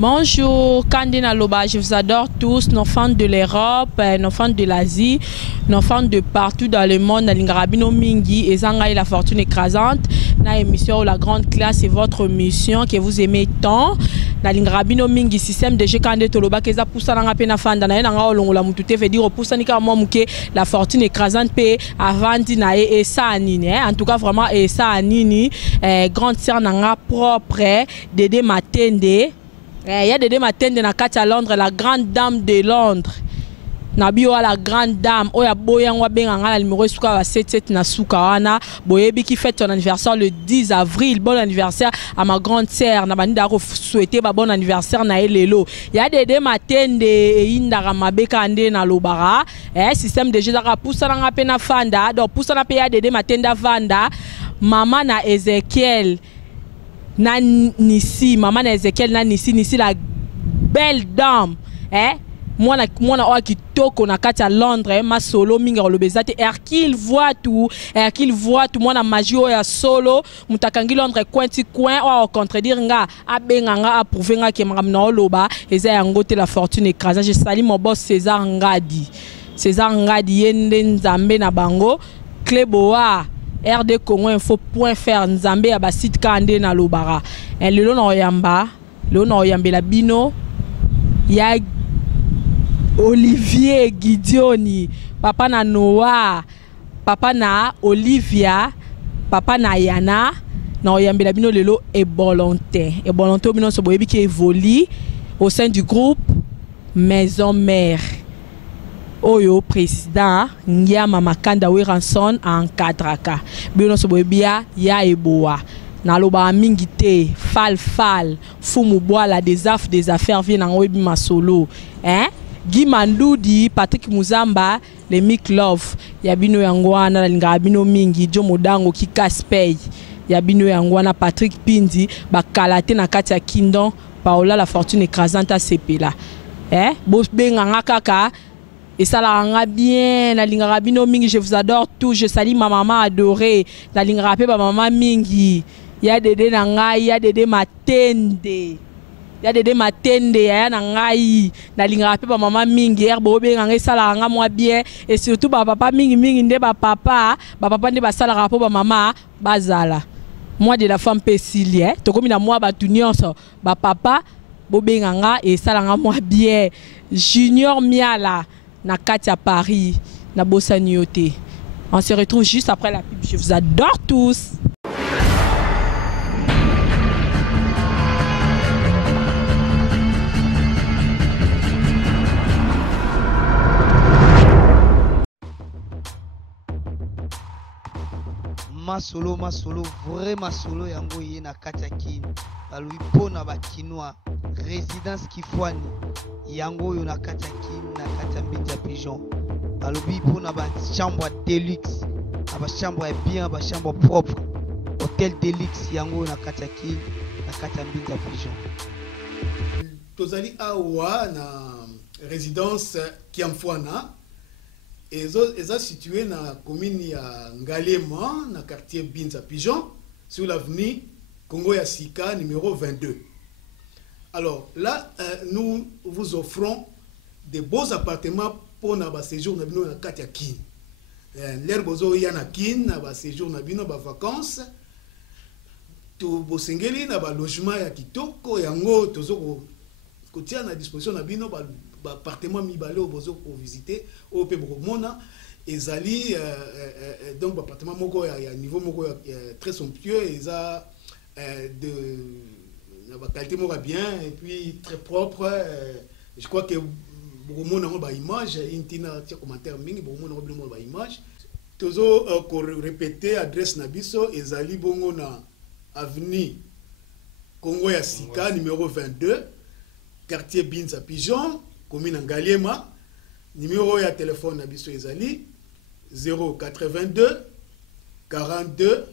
Bonjour, Kandina Loba, je vous adore tous, nos fans de l'Europe, nos fans de l'Asie, nos fans de partout dans le monde. Nalingarabino Mingi et Zangaï la fortune écrasante. Na émission La Grande Classe est votre mission que vous aimez tant. Nalingarabino Mingi système de jeu Kandé Toloba Keza Poussa Nanga Pena Fanda na Nanga Olongola Mutute veut dire Poussa Nika Momuke la fortune écrasante pe avant dina et ça anini. En tout cas vraiment et ça anini grande sœur Nanga propre Dédé Matende. Il y a des matins de Nakati à Londres, la grande dame de Londres. Nabio la grande dame. Oya boya ngwa benga ngala numéro suka wa 77 na suka wana. Boyebi qui fête son anniversaire le 10 avril. Bon anniversaire à ma grande sœur. Nabani daro souhaiter ba bon anniversaire na elelo. Il y a des matins de indara mabeka ande na lobara. Système de jeu dara poussa na pena fanda. Donc poussa na peya des matins da vanda. Maman na Ezekiel. Nisi, maman Ezekiel Nisi la belle dame, moi na qui toko na kati à Londres, ma solo minga le bezate, qu'il voit tout, moi na magie ya solo, mutakangi Londres coin au contredire nga, abenga nga approuver nga ke mramna loba, eza yangote la fortune écrasante. Je salue mon boss César Ngadi yende nzambe na bango, Kleboa. RD Congo Info.fr Nzambe ya ba site Kandé na lobara. Lelo na oyamba la bino ya Olivier Gideoni, papa na Noah, papa na Olivia, papa na Yana, na oyamba la bino lelo et volonté bino so boyebi qui évolue au sein du groupe Maison Mère. Oyo président Ngiama Makanda Weranson en 4K. Bino sobebia ya eboa. Na loba mingi te fal fumu boala des affaires viennent en webi masolo. Guy Mandoudi, Patrick Muzamba, les Mick Love, Yabino Yangwana, Lingabino Mingi, Jomo Dango ki Kaspey, Yabino Yangwana, Patrick Pindi, Bakalate na Katia Kindon, Paola la fortune écrasante à Sepela. Bos benga kaka. Et ça la bien, la lingarabino mingi, je vous adore tous, je salue ma maman adorée, la lingarape ma maman mingi, il y a des nangai, il y a des matende, il y a des matende, il y a nangai, la lingarape ma maman mingi, herbo benga ça la moi bien, et surtout ba papa mingi nde ba papa nde ba sala rapo ba maman bazala. Moi de la femme pécilie, to comme na moi ba tunionso, ba papa bobenga et ça la moi bien, Junior Miala. Na Katia Paris, na Bossanioté. On se retrouve juste après la pub. Je vous adore tous. Masolo, vraiment solo yango ye na Katia Kin. Balui pona ba Kinois, résidence Kifwani. Yango yo na Katia Kin na Katia Mbinja Pigeon. Balobi pona ba chambre deluxe. Ba chambre bien, ba chambre propre. Hôtel deluxe yango na Katia Kin na Katia Mbinja Pigeon. Tozali awa na résidence Kiamfwana. Ils sont situés dans la commune de Ngalema, dans le quartier Binza Pigeon, sur l'avenue Congo Yassika, numéro 22. Alors là, nous vous offrons des beaux appartements pour notre séjour dans Katia Kin. L'herbozo yana Kin, notre séjour dans nos vacances. Tout bosengeli na ba logement ya kitoko yango tozo ko tia na disposition na bino ba appartement mibale au bozo pour visiter au pe mona ezali donc ba appartement moko ya niveau moko très somptueux eza de ba qualité moko bien et puis très propre. Je crois que beaucoup mona ba image intina tia commentaire mingi beaucoup mona ba image tozo ko répéter adresse na biso ezali bongo na avenue Congo ya Sika numéro 22 quartier Binza Pigeon commune Ngalema. Numéro ya téléphone Abisso Ezali 082 42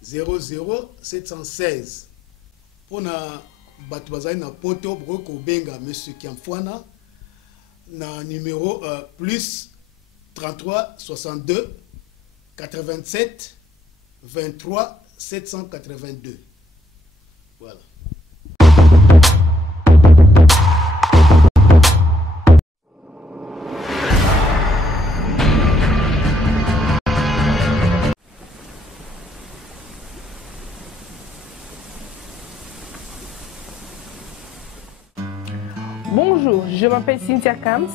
00 716. Pour na Batouazai na poto broko benga monsieur Kiamfwana na numéro plus 33 62 87 23 782. Voilà. Je m'appelle Cynthia Kams.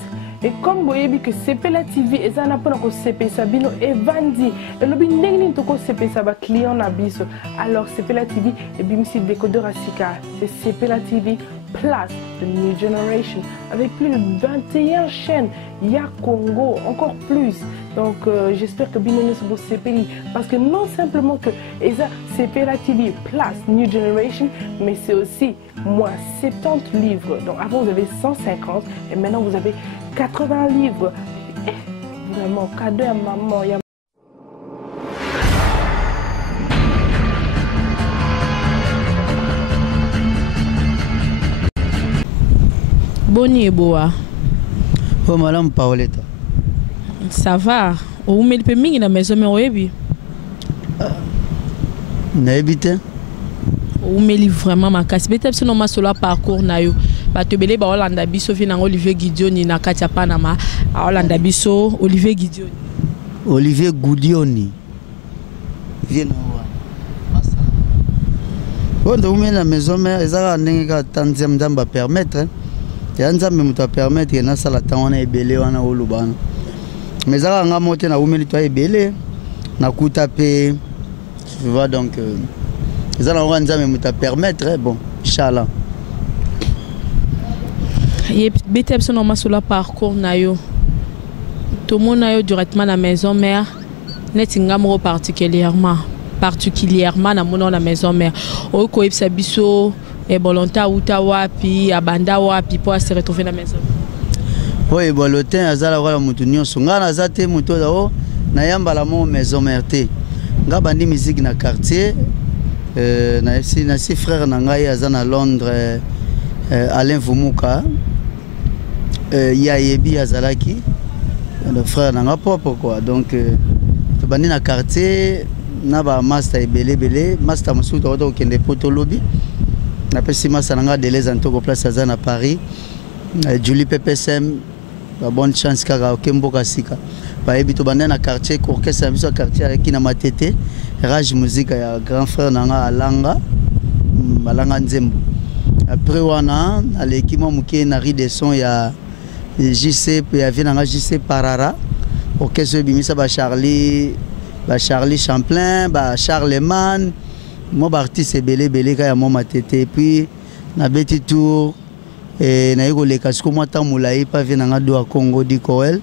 Et comme vous voyez que Sepela TV est un appel pour CP Sabino et Vandi. Et le bien n'est pas CP Saba client n'abisso. Alors Sepela TV et Bimsi décodeur Asika. C'est Sepela TV Plus, the New Generation, avec plus de 21 chaînes. Il y a Congo, encore plus. Donc j'espère que Bino n'est pas CPI. Parce que non simplement que Sepela TV Plus, New Generation, mais c'est aussi moins 70 livres. Donc avant vous avez 150 et maintenant vous avez 80 livres. Vraiment, cadeau à maman. Boni Eboa. Oh, madame Paoletta. Ça va. Ou me le mingi na maison mais oyebi. Na ebite. Ou me li vraiment ma casse. Peut-être que non ma solo parcours na yo. Ba te belé ba Hollanda biso fi na Olivier Gideoni na Katia Panama. A Hollanda biso Olivier Gideoni. Olivier Gideoni. Viens wa. Bon, donc mais la maison mère ezaka ndenge ka tanziam ndamba permettre. Ya nzambe mutu permettre na sala tangona ebele wana olubana. Mais ça nga moté na umeli to ebele na kuta pe. Tu vois donc ça na nzambe mutu permettre bon inchallah. Et bete so normal sur la parcours na yo. Tout monde na yo directement à la maison mère. Net ngamo particulièrement na mon la maison mère. O ko ipsa biso et volontaire uta wapi abanda wapi pour se retrouver dans la maison. Oui, volontaire azala wala mutu nyonso nga na zate mutu o na yamba la mo maison mère te. Nga bandi musique na quartier na si frère na ngai azana Londres Alain Vumuka ya yebi azalaki le frère na nga propre quoi donc to bandi na quartier na ba master ebele master musu to kende poto lobby na pesi master nga de les antoko place azana à Paris Julie PPSM bonne chance kaka kemboka sika ba ebito bandi na quartier orchestre biso quartier avec na matete rage musique ya grand frère na nga Alanga Nzembo. Après wana aleki mo muke na ride son ya JC pe ya vina nga JC Parara orchestre bimisa ba Charlie Champlain ba Charlemagne mo ba artiste belé ka ya mo matete puis na beti tour et na yiko le kasiko mo tamulai pa vina nga do a Congo di Koel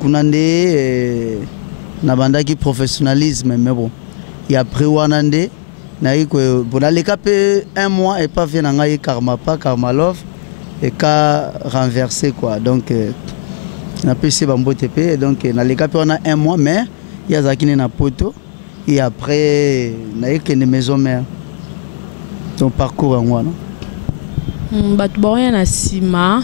kunande na bandaki professionnalisme mais bon et après wana nde na yiko bona le capé un mois et pas vina nga Karma Love et ka renversé quoi donc na PC bambo TP donc na le capé on a un mois mais il y a zakine na poto et après na yeke ne maison mère ton parcours en moi non batu boya na sima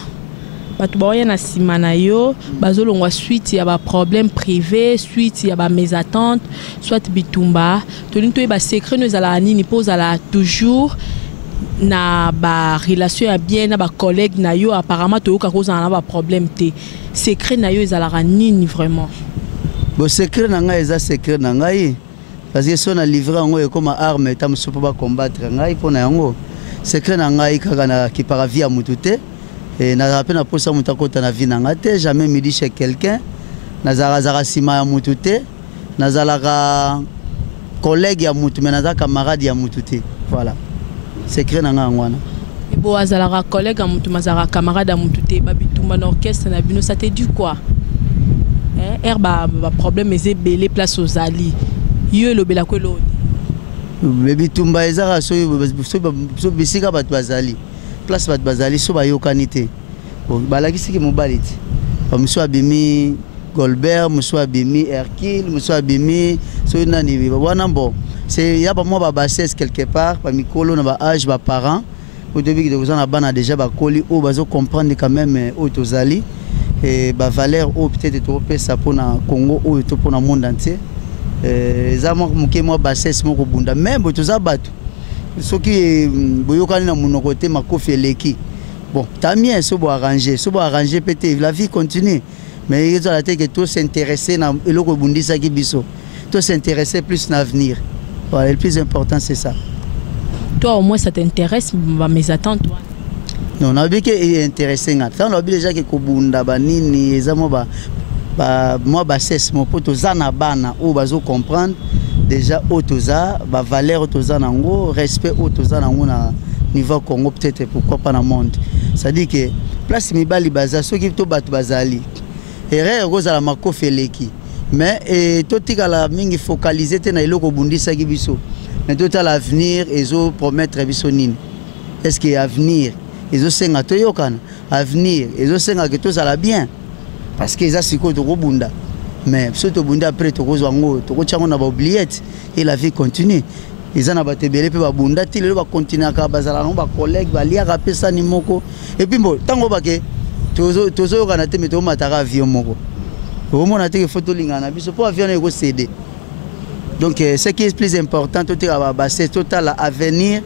na yo bazolongwa suite ya ba problème privé suite ya ba mésattente soit bitumba toni to ba secret nous ala nini pose ala toujours na ba relation ya bien na ba collègue na yo apparemment to ka cause na ba problème te secret na yo ezala nini vraiment bon secret na ngai eza secret na ngai parce que son a livré ngo comme arme tam so pas combattre ngai pona yango secret na ngai kaka na ki para vie mutu te et na rappel na posa mutu kota na vie na ngate jamais me dit chez quelqu'un na zara sima ya mutu te na zalaka collègue ya mutu mais na za camarade ya mutu te voilà secret na ngai ngwana et bo azalaka collègue ya mutu mazara camarade ya mutu te babitumba na orchestre na bino ça te dit quoi ba problème est belé place aux ali yo lo bela ko lo bebi tumba ezaka so bisika bat bazali place bat bazali so bayokani te bon balakisi ki mobali te ba muso abimi Goldberg muso abimi Hercule muso abimi so nani wana bon c'est ya ba mo ba bassesse quelque part ba mikolo na ba âge ba parents au début de vous en a bana déjà ba koli o bazo comprendre quand même au tozali et ba valeur au peut-être trop ça pour na Congo ou tout pour na monde entier za mo muke mo bassesse mo ko bunda même toza batu soki boyokani na monoko te makofi eleki bon tant mieux so bo arranger peut-être la vie continue mais il a été que tout s'intéresser na eloko bundisa ki biso tout s'intéresser plus na l'avenir voilà le plus important c'est ça toi au moins ça t'intéresse mes attentes toi non na bi ke intéressé nga tant lobi déjà ke ko bunda ba nini ezamo ba moi ba ses mon poto zana bana ou bazo comprendre déjà autoza ba valeur autoza nango respect autoza nango na niveau Congo peut-être pourquoi pas dans monde ça dit que place mibali baza soki to batu bazali erreur kozala makofeleki mais to tikala mingi focaliser te na eloko bundisa ki biso mais tout à l'avenir ezo promettre biso nini est-ce que avenir ezo senga to yokana avenir ezo senga que tout ça la bien parce que ça siko to bunda mais surtout bunda après to kozwa ngo to kochango na ba oubliette et la vie continue ils en a batebele pe ba bunda ti le ba continuer ka bazala no ba collègue ba lia ka pesa ni moko et puis bon tango ba ke tozo yokana te meto mataka avion moko au moins on a été photo lingana biso pour avion eko céder donc ce qui est plus important tout est c'est total avenir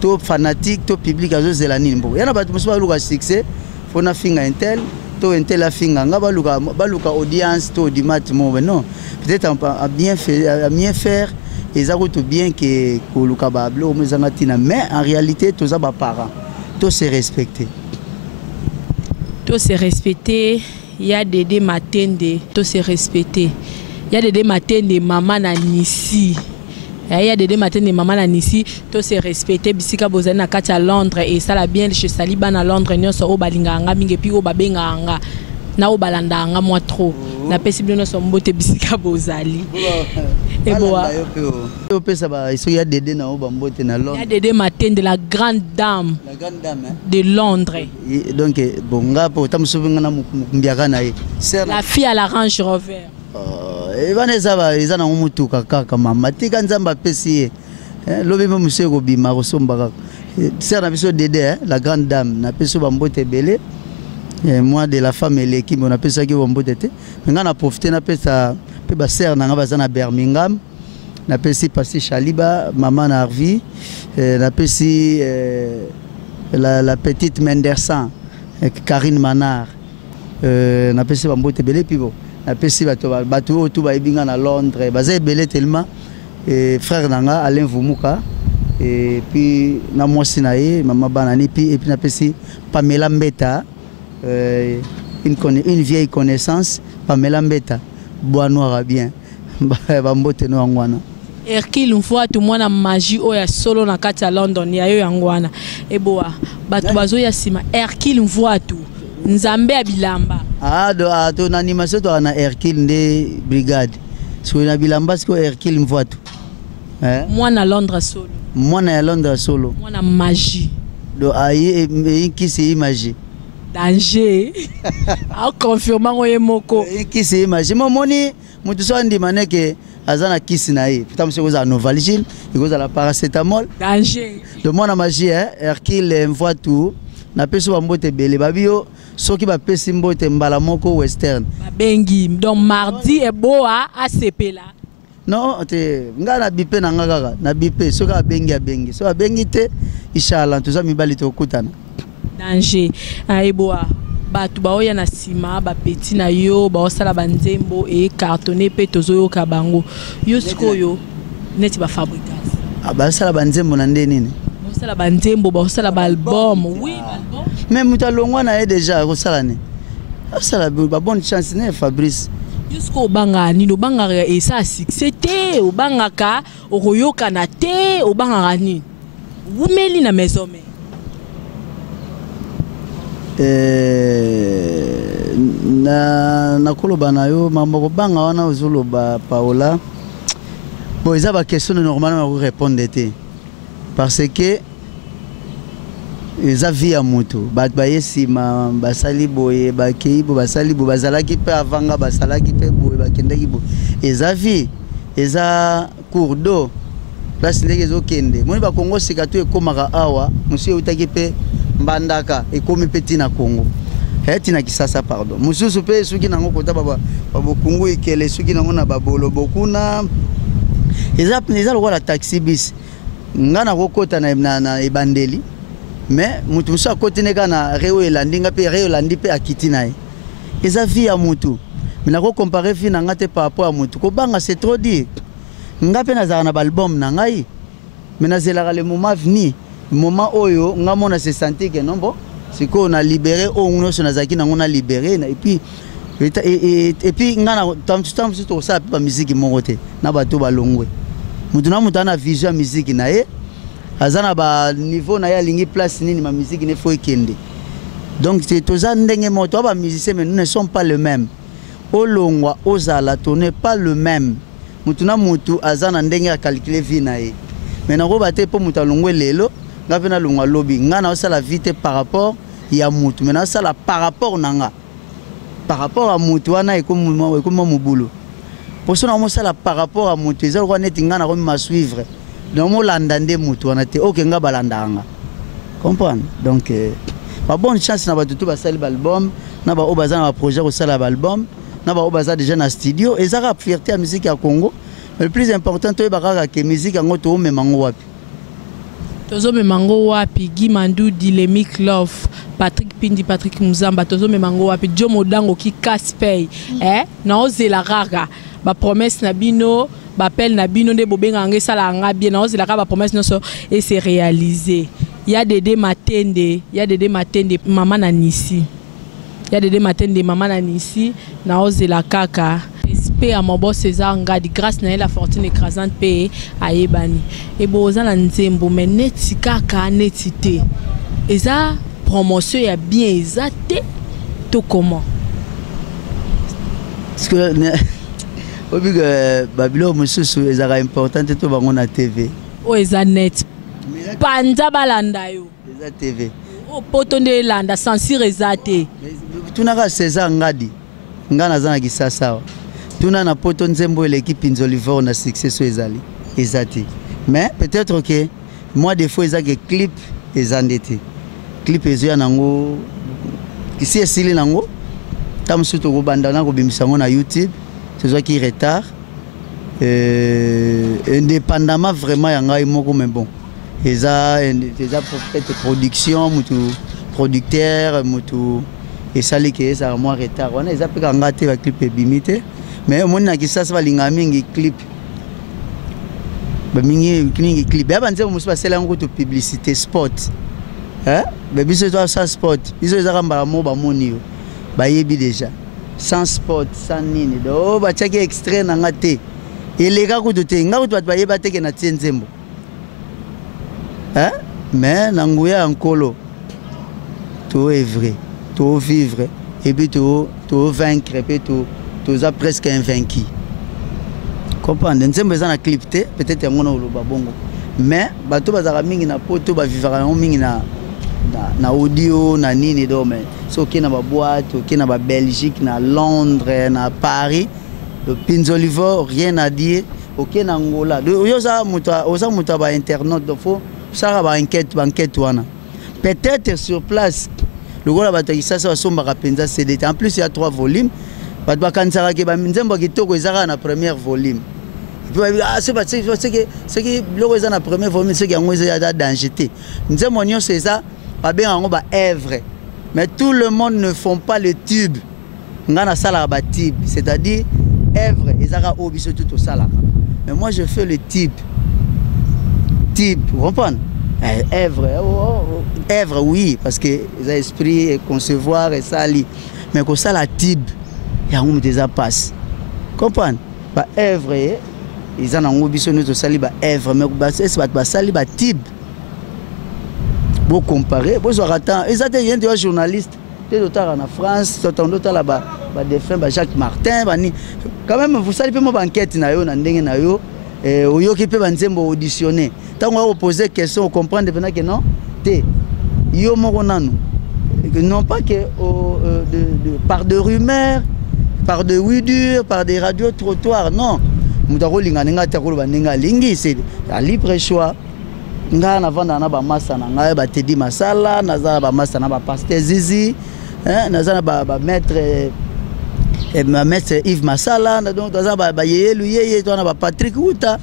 tout fanatique tout public azo zelani mbo yana batu muso ba luka succès fona finga intel to intel a finga nga ba luka audience to dimat mo non peut-être à bien faire et ça tout bien que luka ba blo mo zangatina mais en réalité tous ça ba parents tous se respecter il y a des matins de tous se respecter il y a des matins de maman na nisi il y a des matins de maman na nisi tous se respecter bisika bozana kati à Londres et ça la bien chez Saliba na Londres nyonso o balinganga mingi pi o babenganga na o balandanga moi trop na pesi bino so mbote bisika bozali et boa o pesa ba iso ya dede na o bambote na Londres il y a des matins de la grande dame de Londres donc bonga po tamsubenga na mbiaka na ye la fille à la Range Rover Vanessa va ils en ont mutu kaka mama tika nzamba pesi lobi mo monsieur ko bima ko somba sert na biso dede la grande dame na peso bambote belé moi de la femme et l'équipe on appelle ça qui bambote te nga na profiter na pesa pe ba sert na nga bazana Birmingham na pesi passer Chaliba maman na Harvey na pesi la petite Mendersan Karine Manard na pesi bambote belé puis bon apesi bato tout ba ibinga na Londres bazé belé tellement et frère nanga Alain Vumuka et puis na mwasi na ye mama banani puis et puis na pesi Pamela Mbeta une vieille connaissance Pamela Mbeta bois noir bien ba mbote no ngwana Hercule mfuatu mwana magie oya solo na kati ya London ya yo yangwana eboa bato bazo ya sima Hercule mfuatu nzambe ya bilamba to na animation to na Hercule de brigade so na bilamba siko Hercule mfuatu mwana Londres solo mwana ya Londres solo mwana magie do ayi qui c'est magie danger a confirmant oye moko qui c'est magie momoni mutu so andi maneke azana kisi na ye putain monsieur goza Novalgine goza la paracétamol danger de mwana magie Hercule mfuatu na peso bambote belé babio soki ba pesi mbote mbala moko western babengi donc mardi e boa ACP là non te nga na bipe na nga kaka na bipe soki abengi so abengi te inshallah tuza mibali to kutana danger e boa batu baoya na sima ba petit na yo ba osala banzembo e cartonné pe tozo ka bango yo sikoyo neti ba fabricage ba sala banzembo na nde nini ba sala banzembo ba osala ba album oui album même mutalongwa na déjà ko sala ne sala ba bonne chance ne Fabrice jusqu'au banga ni no banga et ça succès te au banga ka okoyoka na te au banga ni wumeli na maison mais na koloba na yo mambo ko banga wana ozoloba Paola bon ils ba question normalement à répondre te parce que eza vie ya moto bato bayesima basali boye bakei bo basali bo bazalaki pe avanga basalaki pe boye bakendaki bo eza vie eza cours d'eau place ndenge ezokende moni bakongo sika to ekomaka awa mosu eutaki pe mbandaka ekomi pe tina Congo tina Kisasa pardon mosusu pe soki nango kota babokungu ekele soki nango na babolo bokuna eza lokola taxi bis nga na kokota na ebandeli mais mutu musa kotineka na reo elandinga pe reo landi pe akiti nae eza vie ya mutu mina ko comparer vie na ngate par rapport à mutu ko banga c'est trop dire nga pe nazala na album na ngai mais nazela le moment venu moment oyo nga mona se sentir que non bon c'est qu'on a libéré on a libéré et puis ngana tam tout ça pas musique mon côté na bato balongwe mutuna mutana vision musique na ye azana ba niveau na ya lingi place nini ma musique ne faut ekende donc c'est tout ça ndenge moto ba musiciens mais nous ne sommes pas le même olongwa ozala to n'est pas le même mutuna mutu azana ndenge a calculer vie na ye mais na ko baté po mutalongwe lelo ngape na longwa lobby ngana osala vite par rapport ya mutu mais na sala par rapport nanga par rapport à mutu wana et comme mobulu pour ça on sala par rapport à mutu ezalo ko neti ngana ko ma suivre donc mo landande mutu wana te OK nga balandanga comprendre donc ba bonne chance na ba tout ba sala album na ba obaza na projet ko sala album na ba obaza déjà na studio et ça rap fierté à musique à Congo mais le plus important to ba ka musique ngo to memango wapi tozo memango wapi Guy Mandou Dynamic Love Patrick Pindi Patrick Muzamba tozo memango wapi Joe Modango ki Caspey na ozela rara ba promesse na bino ba appel na bino de bobenga ngesala nga bien na ozela ba promesse no so et c'est réalisé il y a Dédé Matende maman na Nisi il y a Dédé Matende maman na Nisi na ozela kaka respect à mon boss César Ngadi grâce na la fortune écrasante paye à Ebani et boza na nzembo mais neti kaka netité et ça promotion ya bien exacté tout comment parce que obi que Babylone mususu ezaka importante to bango na TV o eza net panza balanda yo eza TV o potonde landa censure ezate tunaka César Ngadi ngana zana kisasa tuna na poto nzembo l'équipe Pinzoliver na succès ezali ezati mais peut-être que moi des fois ezaka clip ezandete clip ezo nango kisi esili nango tamsuto ko banda na ko bimisango na YouTube c'est qui retard indépendamment vraiment ya ngai moko mais bon eza peut-être production mutu producteur mutu et sali que ça moi retard on eza pe ngate ba clip ebimité mais mon na kisasa balinga mingi clip ba mingi clip ya banze musu basela ngo to publicité spot mais biso to ça spot biso eza kamba mo ba moni yo ba yebi déjà sans spot sans nini do ba tchaki extrait na ngate eleka ku to te ngaku to ba yeba teke na tienzembo mais na nguya nkolo to est vrai to vivre et puis to vaincre et puis to a presque invaincu. Comprendre nzembo za na clip te peut-être ngona oloba bongo mais bato bazaka mingi na poto ba vivaka mingi na audio na nini do mais so kina ba boîte kina ba Belgique na Londres na Paris le Pinzoliver rien à dire OK na Angola yo za muta ba internet do fo ça ba enquête wana peut-être sur place le gars ba takisa ça somba kapenza CD en plus il y a 3 volumes bato bakanisaka ke banzembo kitoko ezaka na première volume c'est que biloko eza na première volume soki yango eza danger te nzembo nyonso eza babenga yango baœuvre mais tout le monde ne font pas le tube nga nasalaka batube c'est-à-dire œuvre ezaka oyo biso tout osalaka mais moi je fais le tube vous comprenez œuvre oui parce que eza esprit et concevoir et sali mais kosala tube yango muteza passe comprendre ba œuvre ils en ont biso nous sali ba œuvre mais ba sali ba tube beau comparer beau attend ils étaient rien de journaliste des auteurs en France t'entends d'autres là ba défunt ba Jacques Martin bani quand même vous sali pe mo enquête na yo na ndenge na yo oyo ki pe banzembo auditionner tant on va poser question on comprendre pendant que non té yo moko nanu non pas que par de rumeurs par de oui-dur, par des radios trottoirs, non. Moutako linga takolo banenga lingi c'est à libre choix. Nga na vanda na ba massa na nga ba Tedi Masala, na za ba massa na ba Pasteur Zizi, na za ba maître Yves Masala, donc za ba yeye to na ba Patrick Wuta.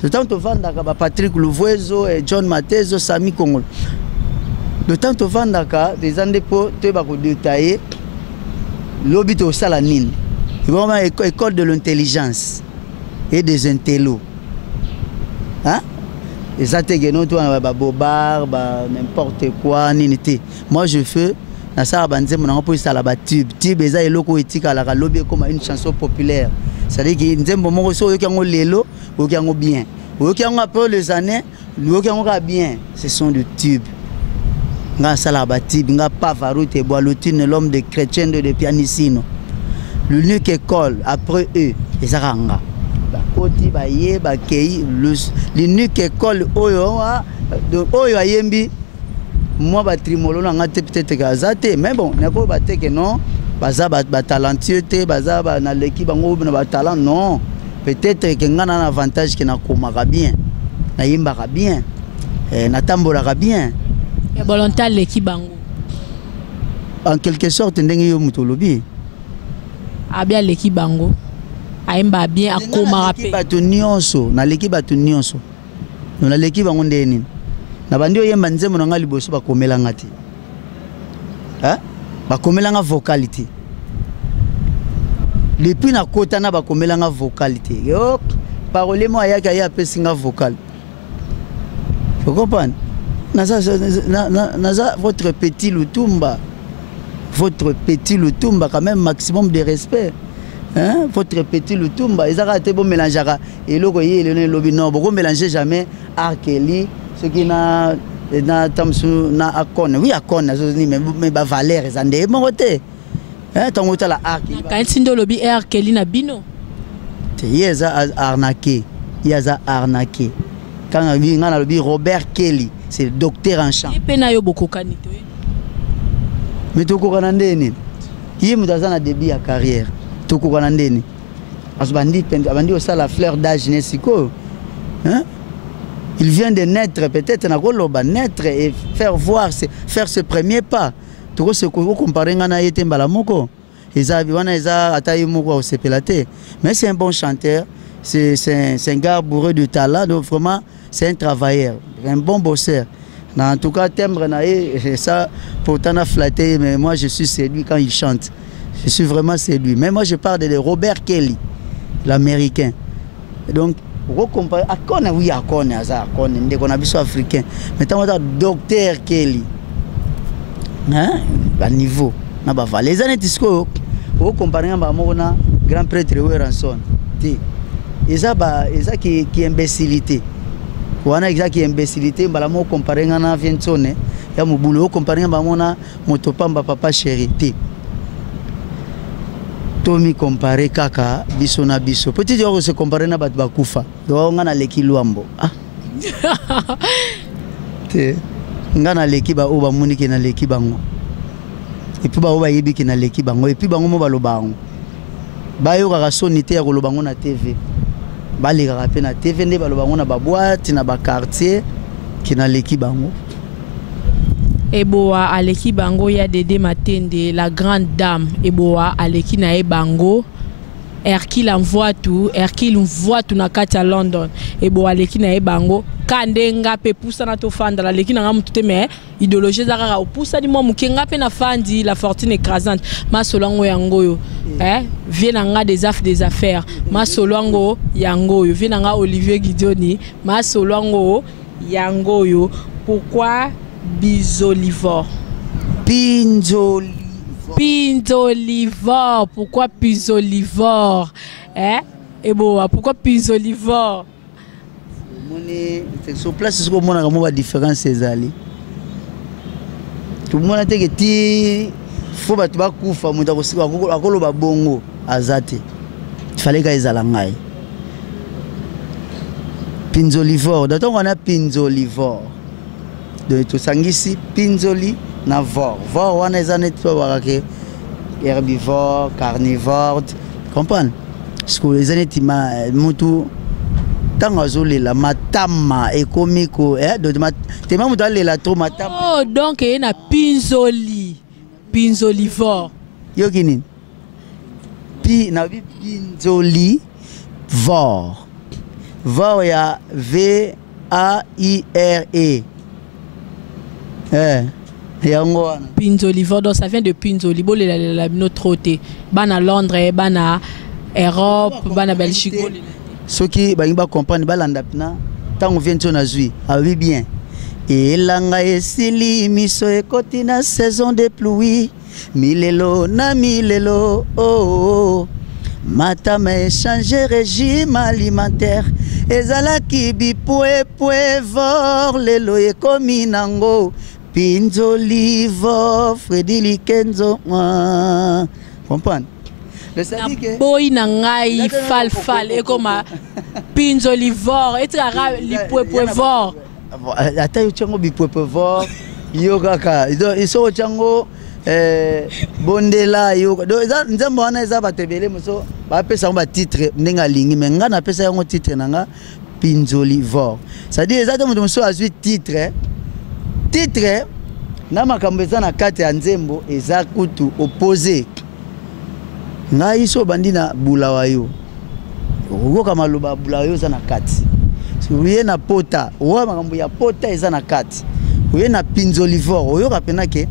Le temps to vanda ka ba Patrick Louvoiso et John Matezo Sami Kongolo. Le temps to vanda ka des andepo te ba ko détailler l'obito au salanine. Vraiment école de l'intelligence et des intellos. Les attaques, nous, bobar, n'importe quoi, nini. Moi, je fais. Na ça banze mon pour ça la tube eza eloko etika la lobby comme une chanson populaire, ça dit que nzembo moko so yokango lelo yokango bien yokango après les années yokango bien, ce sont des tubes nga ça la tube nga Pavarotti Boalotine l'homme de chrétien de pianissimo, l'unique école après eux ezaranga ba koti ba ye ba kei l'unique école oyo ayembi. Moi, je suis peut-être gazate, mais bon, je ne que non, je talentueux, je l'équipe, talent, non. Peut-être que j'ai un avantage qui n'a bien, n'a bien, n'a tambola bien. Et volontaire l'équipe en quelque sorte, ndenge yo mutolobi. Ah bien l'équipe bango. Aimba bien à comment rappeler. Na l'équipe batu nyonso. Na l'équipe bango ndeni. Na bandi oyemba nzembo nanga liboso bakomelanga te. Hein? Bakomelanga vocalité. Depuis na kota na bakomelanga vocalité. Yo parole mo ayaka ya pesinga vocal. Vous comprenez? Naza votre petit Lutumba. Votre petit Lutumba quand même maximum de respect. Hein? Votre petit Lutumba, ils ont bon mélanger et le goye le lobby non, beaucoup mélanger jamais Arkeli. Ce qui n'a oui akona mais ba valeur ezande mon côté hein ton côté la arc quand sindo lobby Kelly na bino te yeza arnaqué yeza arnaqué quand on a lobby Robert Kelly c'est le docteur en chant pe na yo bokokani to mais to kokana ndeni yemu dazana début à carrière to kokana ndeni asbandi bandi au la fleur d'âge nesiko hein. Il vient de naître, peut-être naître et faire voir, faire ce premier pas. Tu vois ce que vous comparez à été Mbalamoko. Mais c'est un bon chanteur, c'est un gars bourré de talent, donc vraiment c'est un travailleur, un bon bosseur. En tout cas, timbre ça, pourtant a flatté, mais moi je suis séduit quand il chante. Je suis vraiment séduit. Mais moi je parle de Robert Kelly, l'américain. Donc, comparer à Kona, oui, à Kona, on a besoin africain. Mais tant que docteur Kelly, hein, à niveau, les années disco, on compare à mon grand prêtre Ranson. Et ça, qui est imbécilité. On a exact qui est imbécilité, mais on compare à un avion, il y a mon boulot, comparé à mon topamba papa chéri. Tomi comparé kaka biso na biso petit dior se comparer na bat bakufa do ngana leki luambo ah te ngana leki ba oba muniki na leki bango et puis ba oba yebiki na leki bango et puis bango mo balobango ba yo ka sonité ya kolobango na TV ba le ka pe na TV nde balobango na ba boîte na ba quartier ki na leki bango. Eboa aleki bango ya Dede Matende, la grande dame. Eboa aleki na bango. Hercule envoie tout na kati à London. Eboa aleki na bango. Kandenga pe poussa na to fanda la leki na ngamutute me idéologie zakara poussa di mo mukenga pe na fandi la fortune écrasante. Ma solongo yangoyo. Vient nga des affaires. Ma solongo yangoyo. Vient nga Olivier Gideoni. Ma solongo yangoyo. Pourquoi Pinzolivore. Pourquoi Pinzolivore? Et bon, pourquoi Pinzolivore? Sur place, c'est ce qu'on a la différence. Tout le monde a dit que il faut que tu bongo azate. Il fallait qu'ils aient Pinzolivore. D'autant qu'on a Pinzolivore. De tout sangisi pinzoli na vor wana ezane to barake herbivore carnivore comprendre ce que les années tima mutu tango azolela matama ekomiko de tema mutu alela to matama oh donc il y a pinzolivore yokini na pinzoli vor ya VAIRE. Pinzolivore, donc ça vient de Pinzolivo, la notroté. Bana Londres, bana Europe, bana Belgique. Ceux qui comprennent, balanda pina tant on vient na zui ah oui bien et langa esili miso ekoti na saison de pluie milelo na milelo oh matama échanger régime alimentaire ezalaki bipwepwe vor lelo ekomi nango pinzolivo Fredi Likenzo comprendre boy na ngai falfal ekoma pinzolivor etika lipwepwe vor ata yo chango bipwepwe vor yo kaka iso chango bondela yo nzambo wana eza batebele moso bapesa ba titre ndenge lingi mais nga na pesa yango titre nanga pinzolivor c'est-à-dire eza moto moso azwi titre na makambo eza na kati ya nzembo eza kutu opposé ngai so bandi na bulawa yo okoka maloba bulawa yo eza na kati uye na pota owa makambo ya pota eza na kati uye na pinzolivor oyoka pena ke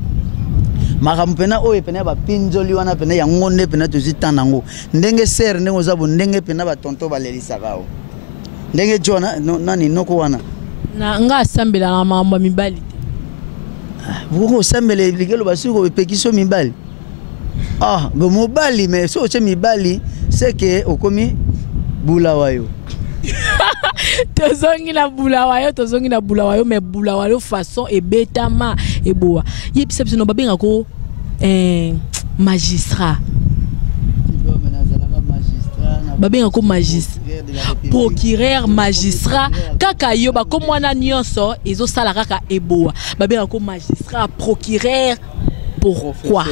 makambo pena oyo pena ba pinzoli wana pena yango nde pena tozi tanango ndenge ser ndenge ozabo ndenge pena ba tonto balelisaka o ndenge jona nani noko wana na nga asambela na makambo mibali buko sambele likelo basuko epekiso mibali ah bo mobali mais so che mibali c'est que okomi bulawa yo tozongi na bulawa yo mais bulawa yo façon ebetama eboa yebisa biso no babenga ko magistrat babenga ko magistrat procureur magistrat kaka yo ba ko mwana nyonso ezo sala kaka eboa babenga ko magistrat procureur pourquoi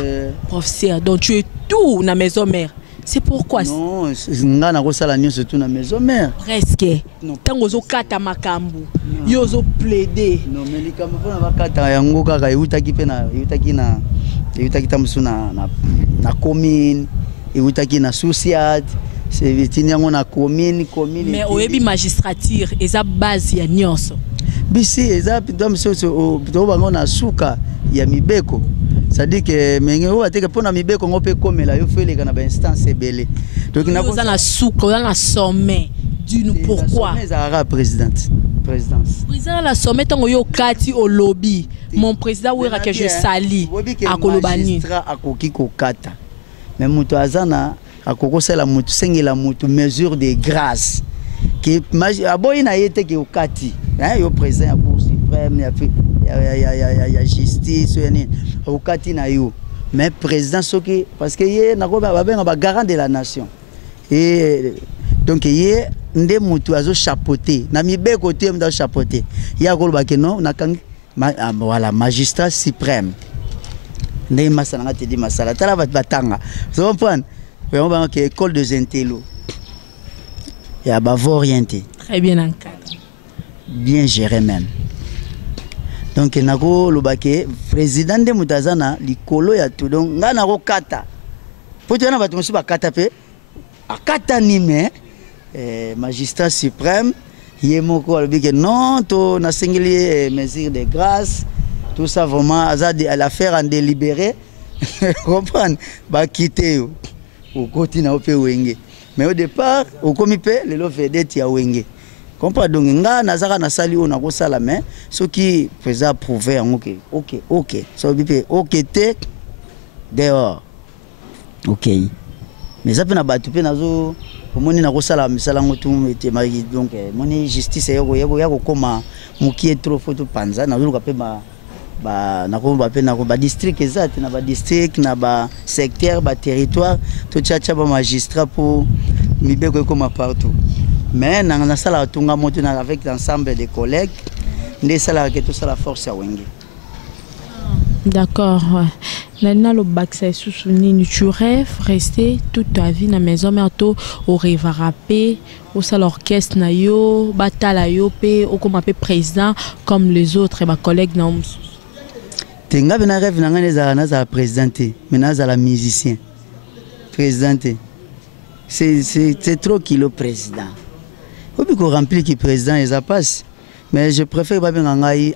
professeur donc tu es tout na maison mère. C'est pourquoi non, nga na kosala nyonso tout na maison mère. Presque. Tango zo kata makambu, yo zo plaider. Non, mais likambo pona bakata yango kaka eutaki tamusu na commune, eutaki na social, c'est vitini yango na commune. Mais oyebi magistrature eza base ya nyonso. Bisi eza pitomusu to bango na suka ya mibeko. C'est-à-dire que menge o ateke pona mibeko ngope komela yo feleka na ba instance ebele. Donc na ko na souka dans la sommet. Dis-nous pourquoi. Mais Zara présidence. Président la sommet tango yo kati au lobby. Mon président wera que je sali a Kolobani. Magistrat akoki ko kata. Mais muto azana akoko sala mutu sengela mutu mesure de grâce. Qui aboyi na yete ke okati. Hein yo président ya Cour suprême ya justice au kati na yo mais président soki parce que yé na ko ba garant de la nation et donc yé ndé mutu azo chapeauter na mibe côté mda chapeauter ya ko ba ke non na kangi voilà magistrat suprême ndé masala ngati di masala tala batanga vous comprenez on va que école de Zentello ya bavo orienté très bien encadré bien géré même. Donc nako lobake président de mutazana likolo ya tout donc nga nako kata poto na bato musu bakata pe akata ni mais magistrat suprême yemoko alobike non to na singeli mesure de grâce tout ça vraiment azad à l'affaire en délibéré comprendre ba quitter au côté na pe wenge mais au départ au comité le lo vedette ya wenge comprends donc nga nazaka na sali on a ko sala mais ce qui faisait prouver OK so bipé OK te dehors OK mais ça pe na batu pe nazo omoni na ko sala misala ngotu ete maki donc moni justice yako koma mukie trop photo panza nazo ka pe ba na ko ba pe na ko ba district exact na ba district na ba secteur ba territoire to tcha ba magistrat pour mibeko koma partout. Mais dans la salle avec l'ensemble des collègues, nous sommes tout ça la force à Wenge. D'accord. Maintenant, le bac c'est soutenu. Tu rêves rester toute ta vie dans la maison, mais au rêve rapper, au salle orchestre, nayo, batalayo, au comme président comme les autres ma collègues non. Tenga bena rêve na présidenter, mais na la musicien. Présidenter. C'est trop kilo président. Il faut qu'on remplit qui président et ça passe. Mais je préfère pas bien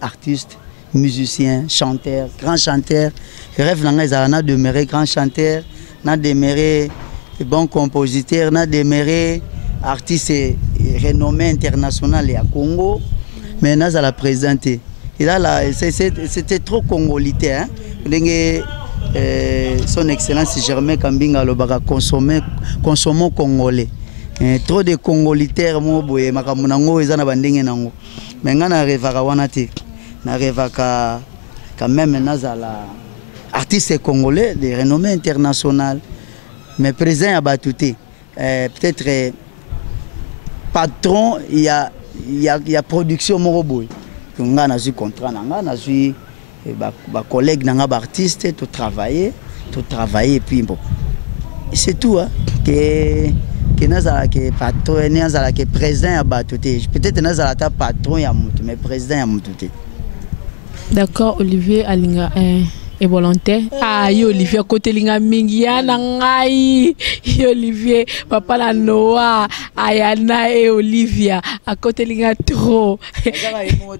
artiste, musicien, chanteur, grand chanteur. Je rêve de demeurer grand chanteur, de demeurer bon compositeur, de demeurer artiste renommé international à Congo, mais nous allons la présenter. Et là, c'était trop congolais. Hein? Son Excellence Germain Kambinga Lobaka consommons congolais. Trop de congolitaires mo boye makamunango ezana bandenge nango. Mais ngana revaka wana te. Na revaka quand même nazala artiste congolais de renommée internationale. Mais présent à Batouté. Peut-être patron il y a production mo boye. Ngana zu contrat ngana zu ba collègue nanga ba artiste tout travailler et puis bon. C'est tout hein que nazala que patron nazala que président ya Batouté. Peut-être nazala ta patron ya mutu mais président ya mutu. D'accord, Olivier Alinga est volontaire. Ah, Olivier côté linga mingi yana ngai. Olivier papa la Noah, Ayana et Olivia à côté linga trop.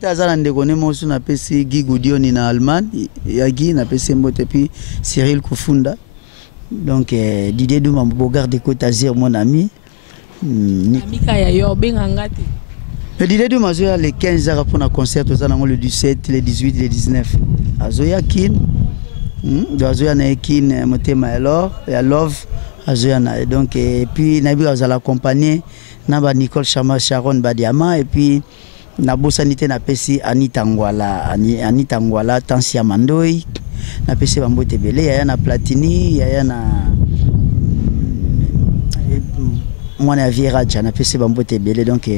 Azala ndekone mosu na pesi Guy Goudioni na Allemagne, Yagi na pesi mbote puis Cyril Koufunda. Donc Didier Douma Bogar de Côte d'Azur mon ami. Amika ya yo bengangati. Le Didier Douma zoya les 15 heures pour un concert aux le 17, le 18, le 19. Azoya kin. Azoya na kin motema alors et love azoya na donc et puis nabi azala accompagner naba Nicole Chama Sharon Badiama et puis na bosanité na pesi Anita Ngwala Tansia Mandoi na pesi bambote belé ya na Platini ya na mwana Viera na pesi bambote belé donc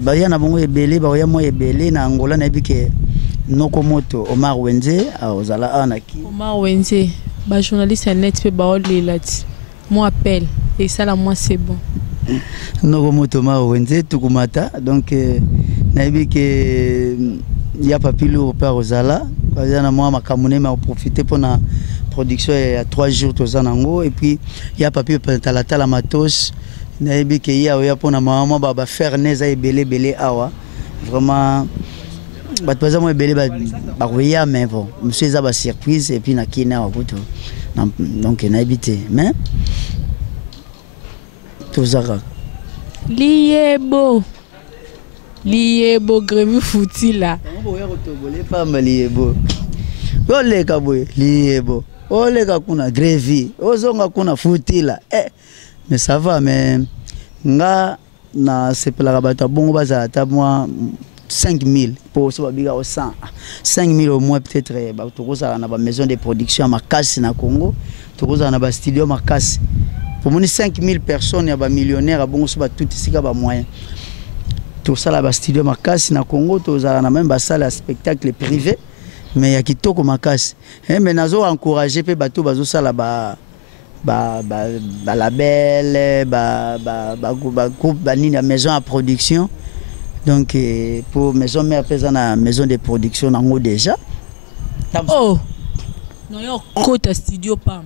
ba ya na bongo ebelé ba ya mo ebelé na Angola na bike Nokomoto Omar Wenze ozala anaki Omar Wenze ba journaliste net pe ba olelati moi appelle et ça là moi c'est bon Nokomoto Omar Wenze tukumata donc na bike ya papilo pa ozala ba na moi makamune ma profiter pour na production il y a 3 jours tozanango et puis ya papier la matos na bike ya pona mama ba faire neza ebele awa vraiment ba toza mo ebele ba roya mais bon monsieur za ba surprise et puis na kina wa kuto donc na habité mais tozaka liebo grevi futila ngo ya kotobole pamba liebo oleka boy liebo oleka kuna grevi ozonga kuna futila mais ça va mais nga na sepela bato bongo baza ta moi 5000 pour ce babiga au 100 5000 au moins peut-être tokoza na ba maison de production makasi na Congo tokoza na ba studio makasi pour moni 5000 personnes ya ba millionnaires bongo so ba tout sika ba moyen tout ça la ba studio makasi na Congo toza na même ba salle à spectacle privé mais ya kitoko makasi mais nazo encourager pe bato bazo sala ba label groupe banini ya maison à production donc pour maison mère pesa na maison de production nango déjà oh non yo kota studio pam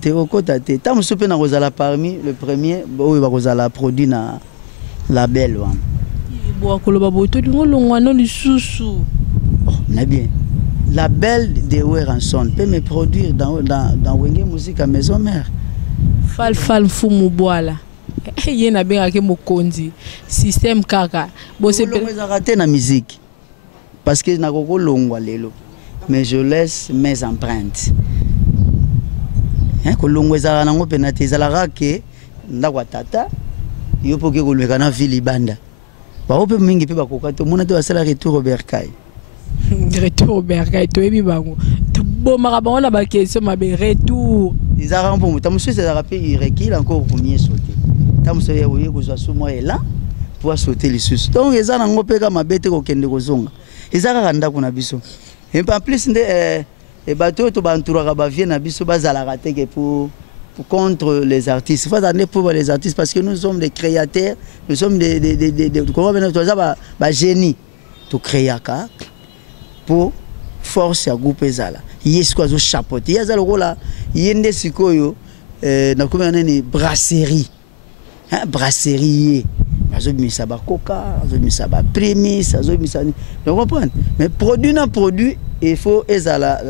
te kota te tam sope na kozala parmi le premier oyo ba kozala produit na label wana bo akoloba boto ngolongwa no lisusu na bien label de Weranson peut me produire dans Wenge Musique à maison mère. Fal fumu boala. Yena benga ke mokonzi système kaka. Bo se raté na musique. Parce que na koko longwa lelo. Mais je laisse mes empreintes. Hein ko longwa za na ngo penate za la rake ndakwa tata yo poke ko lweka na ville banda. Ba ope mingi pe bakoka to mona to asala retour Robert Kai. Retour Berga to ebi bango to bomaka bango na ba question mabe retour ils arrangent pour ta monsieur c'est rappelé il recule encore pour mieux sauter ta monsieur ya oye kozwa sumo là pour sauter les sus donc ils ana ngopeka mabete ko kende kozonga ils ara randa kuna biso et en plus et bateau to bantura ba vie na biso bazala raté que pour contre les artistes. Il faut attendre pour les artistes parce que nous sommes des créateurs, nous sommes des comment on génie to créer ka pour force ya groupe ezala yesu kwazo chapeauté yazala kola yende sikoyo na komena nini brasserie hein brasserie azo misa ba coca azo misa ba prémisse azo misa ni donc comprendre mais produit na produit il faut ezala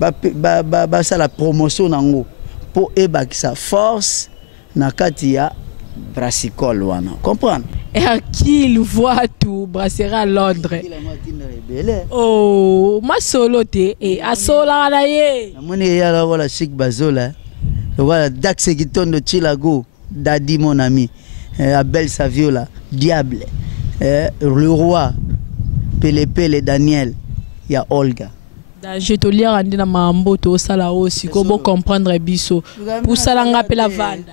ba ça la promotion nango pour ebakisa force na kati ya brassicole wana comprendre Hercule voit tout brasserie à Londres. Oh ma solo te et a sola na ye namoni ya la wala chic bazola voilà Dax Kitondo Chilago Daddy mon ami Abel Saviola Diable le roi Pele Daniel ya Olga. Je te lire andi na mambo to sala aussi ko bo comprendre biso pour sala ngape la vanda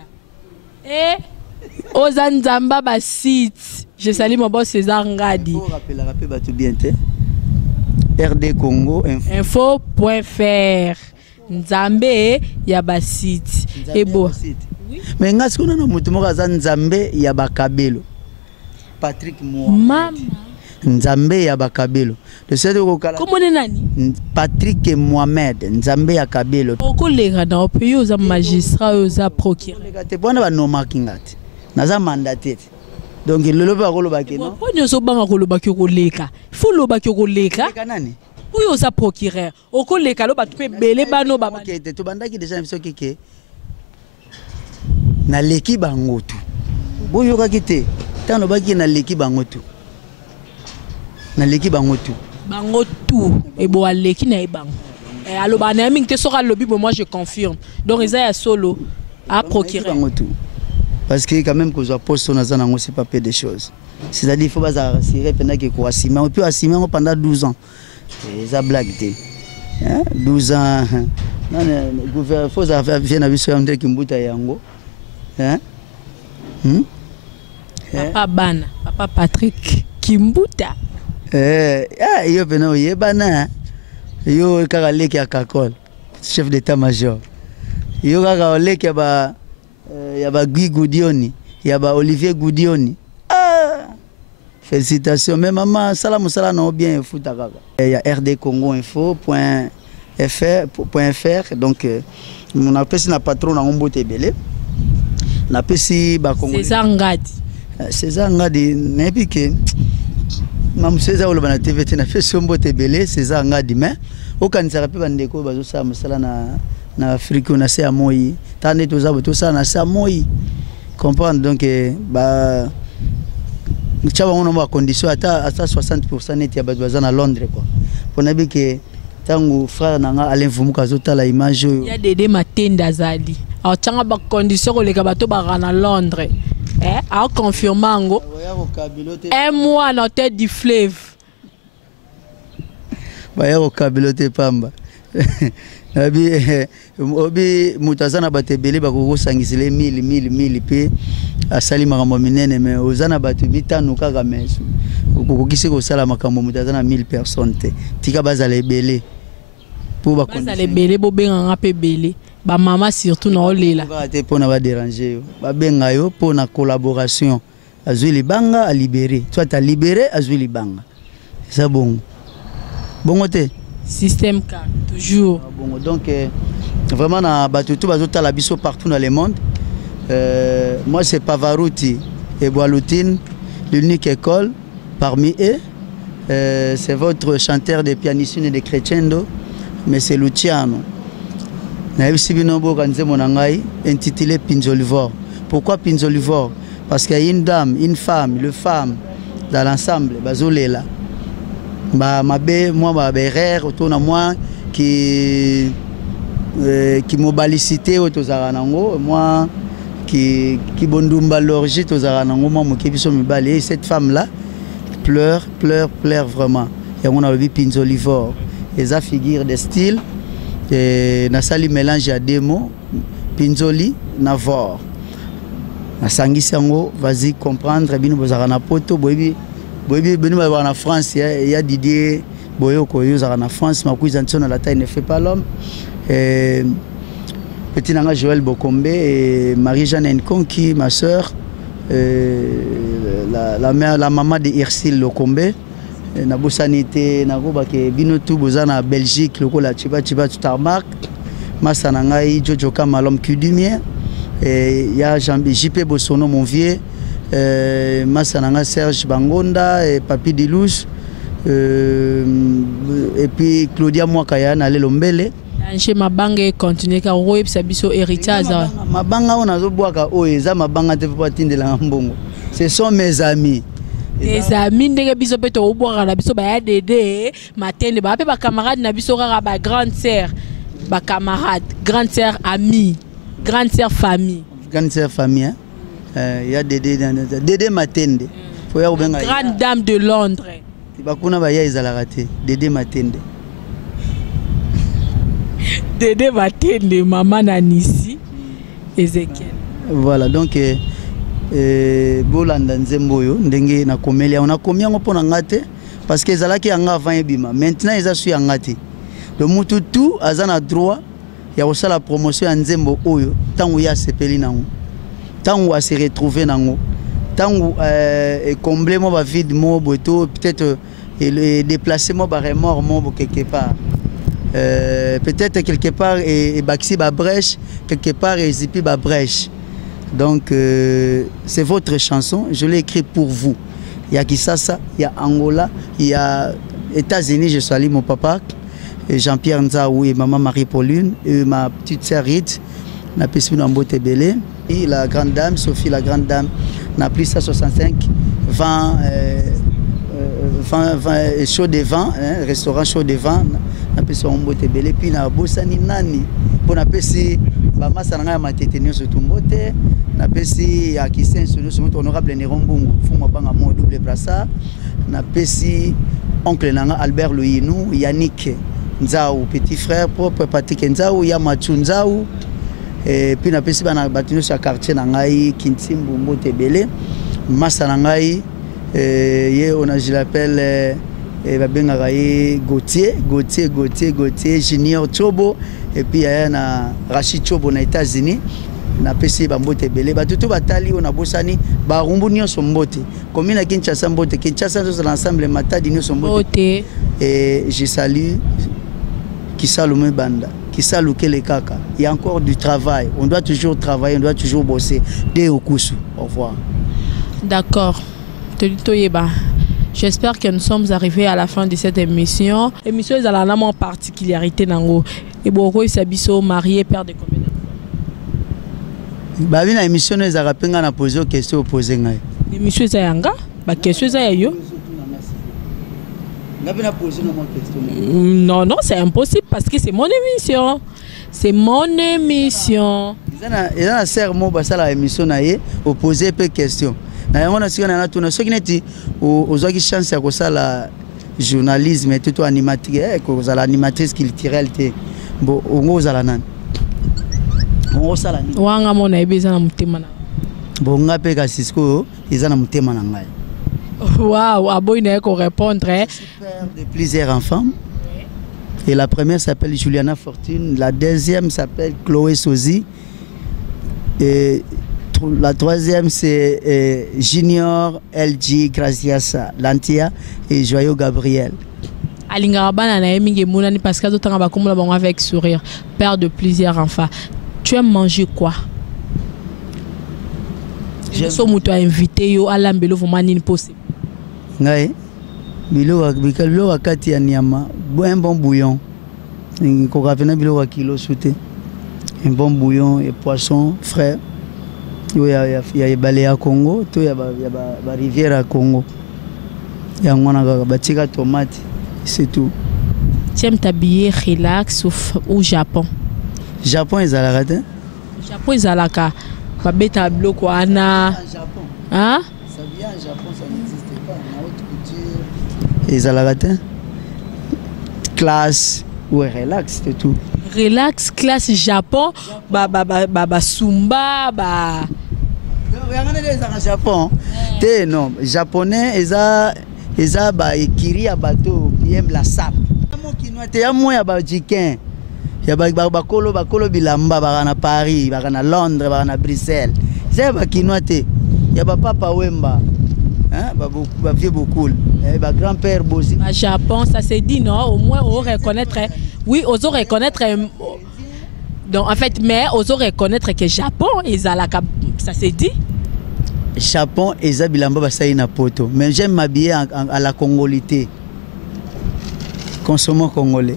Ozanzamba ba site je salue mon boss César Ngadi rappelle batu bien te RD Congo info.fr Nzambe ya ba site et bon mais ngas kuna na mutu moko za Nzambe ya bakabelo Patrick Mohamed Nzambe ya bakabelo de sedo ko kala comment nani Patrick Mohamed Nzambe ya kabelo okolega na opeyo za magistrat za procureur te bona ba no markingati naza mandaté donc lelo ba ko lobaki no poni so banga ko lobaki ko leka faut lobaki ko leka kanani uyo za procureur okoleka lo batu pe bele bano baba okay te to bandaki déjà biso keke na leki bango tu boyo kakite tano baki na leki bango tu na leki bango tu et bo aleki na ebango aloba na mingi te soka lobi moi je confirme donc ils a solo à procurer bango tu parce que quand même que je poste na zana c'est pas peu de choses c'est-à-dire il faut pas rassurer pendant que quoi Simon et puis à Simon pendant 12 ans et ça blague te 12 ans non gouvernement faut ça faire bien aviso ya ndeki mbuta yango papa Patrick Kimbuta yo pena oyebana yo kaka leki ya Kakol chef d'état-major yo kaka oleki ya ba Guy Goudioni ya ba Olivier Goudioni félicitations mais maman salam no bien futa kaka ya RD Congo info.fr donc mon appelle na patron na ngombote belé na pesi ba Congo César Ngadi nebi ke mam César oloba na TV te na pesi mbote belé César Ngadi mais okanisa pe bandeko bazo sa musala na Afrique na se amoyi tane to sa na sa moyi comprendre donc ba tchaba on a condition à 60% net ya bazo na Londres quoi pona bi ke tangu frère nanga Alain Vumuka zotala image ya Dede Matenda zali a tchanga ba condition ko leka bato ba na Londres a confirmango un mois na tête du fleuve ba ya ko kabilote pamba obi mutazana batebele bakoko sangisile 1000 pe asali makambo minene mais ozana batu bitanu kaka mesu kokokisi ko sala makambo mutazana 1000 personnes te tika bazala ebele pour ba condition bazala ebele bo benga pe belé ba mama surtout na olela ba te pona ba déranger yo ba benga yo pona collaboration azwi libanga a libérer soit à libérer azwi libanga ça bon te système car toujours bon donc vraiment na batutu bazota la biso partout dans le monde moi c'est Pavarotti et Boalutine l'unique école parmi eux c'est votre chanteur de pianiste et de crescendo mais c'est Luciano na bisi binobo kanze monangai intitulé Pinzolivore. Pourquoi Pinzolivore? Parce qu'il y a une dame, une femme, le femme dans l'ensemble bazolela mabe moi ba berère autour de moi qui mobilicité autour nango moi qui bondumba l'orgie autour nango moi mokebi so mibale cette femme là pleure vraiment et on a vu Pinzolivore et ça figure de style et na sali mélange à deux mots Pinzoli Navor na sangisi yango vas-y comprendre bino bozaka na poto boyebi bino ba na France il y a Didier Boyoko yozaka na France makuiza ntona la taille ne fait pas l'homme et petit nanga Joël Bokombe et Marie-Jeanne Nkonki ma sœur la mère la maman de Irsile Lokombe na bosanité na ko ba ke bino tout bozana Belgique lokola chiba tu tarmac masa na ngai Jojo Kamalom Kudumien et y a JP Bosono mon vieux Massananga Serge Bangonda et Papi Dilous et puis Claudia Mwakaya na Lelombele Chez Mabanga continue car oui ça biso héritage. Mabanga on a zo boaka eza mabanga te pas tindela mbongo. Ce sont mes amis. Les amis ndenge biso peto oboaka na biso ba ya Dédé matende ba pe ba camarade na biso kaka ba grande sœur ba camarade grande sœur amie grande sœur famille. Grande sœur famille hein. Il y a Dédé matende. Faut ya obenga. Grande dame de Londres. Bakuna ba ya ezalaka te Dédé matende. Dédé matende maman Nanisi Ezekiel. Voilà donc bolanda nzembo yo ndenge na komelia on a combien on pona ngate parce que ezalaki anga avant ebima maintenant eza su ngate le mutu tout azana droit ya osala promotion ya nzembo oyo tangu ya sepeli nango tangu a se retrouver nango tangu combler mo ba vide mo boto peut-être déplacer mo ba remords mo quelque part peut-être quelque part et baxi ba brèche quelque part et zipi ba brèche. Donc c'est votre chanson, je l'ai écrit pour vous. Il y a Kisasa, il y a Angola, il y a États-Unis, je salue mon papa, Jean-Pierre Nzaou et maman Marie-Pauline, et ma petite sœur Rite, n'a pas su Nambote Belé, et la grande dame, Sophie la grande dame, n'a pris ça 65, 20 chaud de vin, restaurant chaud de vin, n'a pas su Nambote Belé, puis n'a Bossani Nani, pour n'a pas su Bama Sananga Matétenio sur Tumbote, n'a pas su Akisen sur notre honorable Néron Bungu, Fuma Banga Mo double brassard, n'a pas su oncle Nanga Albert Louinou, Yannick Nzaou, petit frère propre, Patrick Nzaou, Yamachu Nzaou, et puis n'a pas su Batino sur quartier Nangaï, Kintimbu Mbote Belé, Massa Nangaï, je l'appelle Gauthier, Junior Chobo, et puis il y a Rachid Chobo aux États-Unis. Na pesi bambote belé batutu batali on a bosani ba rumbu nyonso mbote comme na Kinshasa mbote Kinshasa tous l'ensemble matadi nyonso mbote et je salue Kisalume Banda Kisalu Kele Kaka. Il y a encore du travail, on doit toujours travailler, on doit toujours bosser. Dès au Koussou, au revoir. D'accord. J'espère que nous sommes arrivés à la fin de cette émission. L'émission est à la même particularité nango. Et beaucoup ils s'habillent mariés, père de combien d'enfants? Bah oui, l'émission nous a rappelé qu'on a posé aux questions opposées. L'émission est à Yanga, bah question est à yo. Non, non, c'est impossible parce que c'est mon émission. C'est mon émission. Il y a un serment pour la émission opposé peu questions. Na yango na sikana na tuna soki neti ozwaki chance ya kosala journalisme et tout animatrice kozala animatrice culturelle te bo ongo ozala nani ongo sala ni wanga mona ebeza na mutema na bo ngape ka Cisco eza na mutema na ngai. Waouh, aboy na ko répondre. Père de plusieurs enfants. Et la première s'appelle Juliana Fortune, la deuxième s'appelle Chloé Sozi et la troisième c'est Junior LG Gracias Lantia et Joyeux Gabriel. Alinga bana na yeminge munani parce que totanga bakomola bango avec sourire, père de plusieurs enfants. Tu aimes manger quoi? Je suis muto invité yo alambelo vraiment ni possible. Ngai bilo wakati ya nyama, un bon bouillon. Ko ravena bilo wa kilo sauté. Un bon bouillon et poisson frais. Il y a balé à Congo, il y a la rivière à Congo. Il y a un tomate, c'est tout. Tu aimes t'habiller relax au Japon? Japon, ils ont la raté. Japon, ils ont la raté. Pas bête à bloc ou ana. Japon. Hein? Ça vient au Japon, ça n'existe pas. On a autre culture. Ils ont la raté. Classe, ouais, relax, c'est tout. Relax, classe Japon, ba Sumba, ba. Japon. Té non, japonais ils a ba ekiri ya bateau qui aime la sap. Mo kinoa te ya mo ya ba jikin. Ya ba kolo bilamba ba na Paris, ba na Londres, ba na Bruxelles. C'est ba kinoa te. Ya ba papa Wemba. Hein, ba vieux beaucoup. Ba grand-père Bosi. Ba Japon, ça se dit non, au moins on reconnaître. Oui, on doit reconnaître. Donc en fait, mais on doit reconnaître que Japon, ça se dit. Japon, ils ont bilamba basayi na poto. Mais j'aime m'habiller à la congolité. Consommons congolais.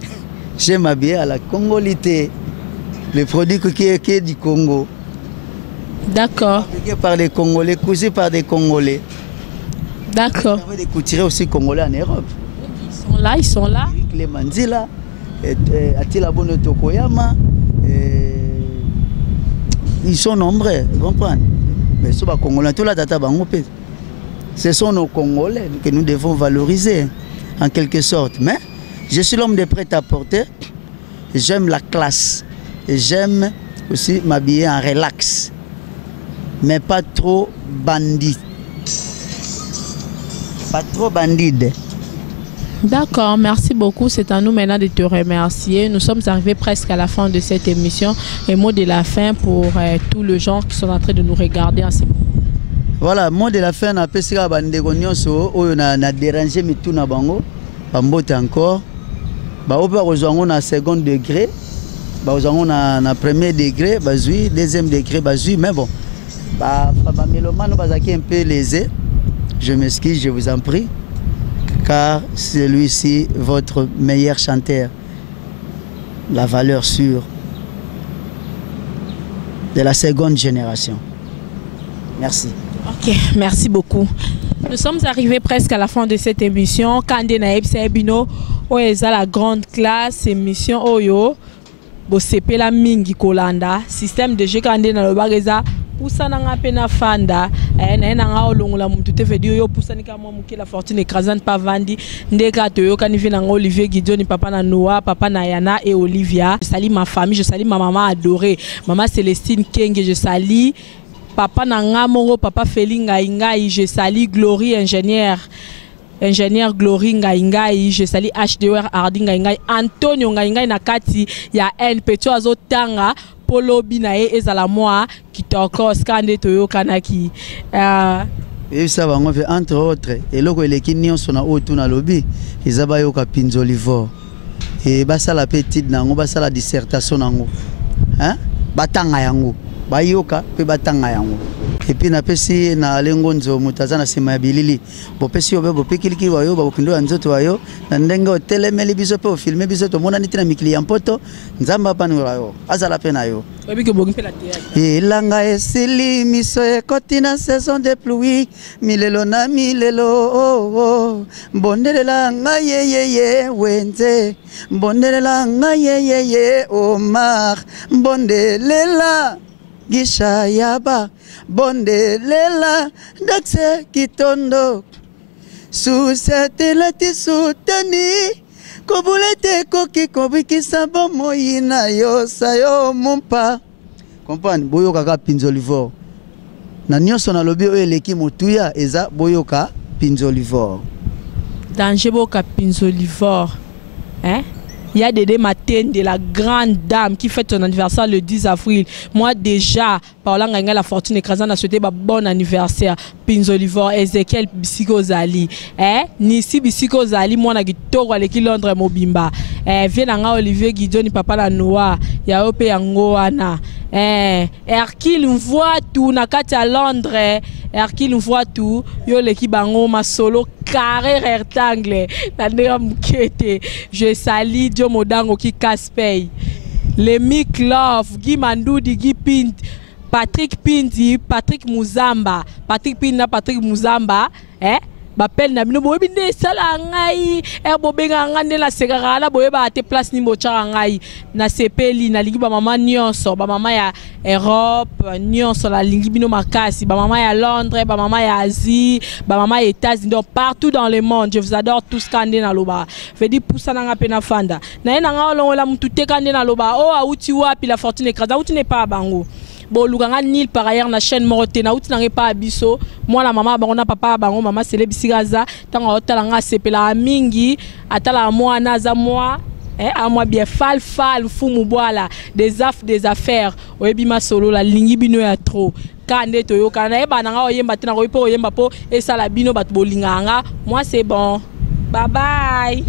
J'aime m'habiller à la congolité. Les produits qui est du Congo. D'accord. Fabriqués par les Congolais, cousus par des Congolais. D'accord. Il y avait des couturiers aussi Congolais en Europe. Ils sont là. Les Manzila, Attila Bono Tokoyama. Ils sont nombreux, vous comprenez? Mais ce Congolais, tout là, ce sont nos Congolais que nous devons valoriser en quelque sorte. Mais je suis l'homme de prêt-à-porter. J'aime la classe. J'aime aussi m'habiller en relax. Mais pas trop bandit. Pas trop bandide. D'accord, merci beaucoup. C'est à nous maintenant de te remercier. Nous sommes arrivés presque à la fin de cette émission. Et mot de la fin pour tout le gens qui sont en train de nous regarder en ce moment. Voilà, mot de la fin, on a dérangé mais tout na bango. Bambote encore. On a second degré. On a premier degré, deuxième degré, mais bon. Mélomane un peu lésé. Je m'excuse, je vous en prie. Car celui-ci, votre meilleur chanteur, la valeur sûre de la seconde génération. Merci. Ok, merci beaucoup. Nous sommes arrivés presque à la fin de cette émission. Kande Naeb Sebino, Oeza la grande classe, émission Oyo, Bosepe la Mingi Kolanda, système de jeu Kande na Lobareza. Poussana nga pena fanda na nga olongola mutu te vedio yo poussani ka mwa muke la fortune écrasante pa vandi ndeka to yo kanivi na Olivier Gideon papa na Noah papa na Yana et Olivia. Je salue ma famille, je salue ma maman adorée, maman Célestine Kenge, je salue papa na nga moro papa Felinga Ingai, je salue Glory ingénieur Glory Ngaingai, je salue HDR Hardy Ngaingai, Antonio Ngaingai na kati ya NPTO azotanga Polo Binae ezala moi qui toko skande toyo kanaki. Et ça va entre autres et loko eleki nyonso na otu na lobby ezaba yo ka pinzolivore. Et basa la petite nango basa la dissertation nango. Hein? Batanga yango. Bayoka pe batanga yango. Et puis na pesi na lengonzo mutazana sima bilili. Bo pesi obe bo pekiliki wayo ba kindo nzoto wayo na ndenge hotel meli biso pe filmer biso to mona nitina mikili mpoto nzamba pani wayo azala pe na yo. Obi ke bogi pe la théâtre. Et langa esili miso ekoti na saison de pluie milelo na milelo oh, oh. Bondelela nga ye wenze bondelela nga ye Omar bondelela Gisha Yaba bondelela Daxe Kitondo Susetelati Sutani Kobulete Koki Kobiki Sabo Moina Yo Sayo Mumpa. Comprendre boyoka pinzolivore. Na nyonso na lobi oyo eleki motuya eza boyoka pinzolivore. Danger boka pinzolivore. Hein? Il y a Dédé Matène de la grande dame qui fête son anniversaire le 10 avril. Moi déjà, par là, la fortune écrasante a souhaité un bon anniversaire. Pinzolivore, Ezekiel Bisiko Zali. Nisi Bisiko Zali, moi, na gitoro aleki Londres Mobimba. Viens Olivier Gideon, papa la Noah. Ya ope yangoana. Hercule voit tout, na kati à Londres. Hercule voit tout. Yo leki bango ma solo carré rectangle. Je salue Dio Modango qui casse-paye. Les Mick Love, Guy Mandoudi, Guy Pint, Patrick Pindi, Patrick Muzamba. Patrick Pinda, Patrick Muzamba. Bapel na bino boyebi nde sala ngai bobenga ngande la segara la boyeba ate place ni bocha ngai na sepeli na lingi ba mama nyonso ba mama ya Europe nyonso la lingi bino makasi ba mama ya Londres ba mama ya Asie ba mama ya États-Unis donc partout dans le monde. Je vous adore tous kande na loba vedi poussa na nga pena fanda na ena nga olongola mutu te kande na loba o auti wapi la fortune écrasante auti ne pas bango. Bon, Luganga Nil par ailleurs na chaîne Morote na outi n'angé pas abisso. Moi la maman bango na papa bango maman c'est les bisigaza. Tant on talanga sepela mingi atala moi naza moi. À moi bien fal fumu boala des affaires. Oebima solo la lingi bino ya trop. Kande toyo kana e bananga oyemba tina ko ipo oyemba po e sala bino bat bolinganga. Moi c'est bon. Bye bye.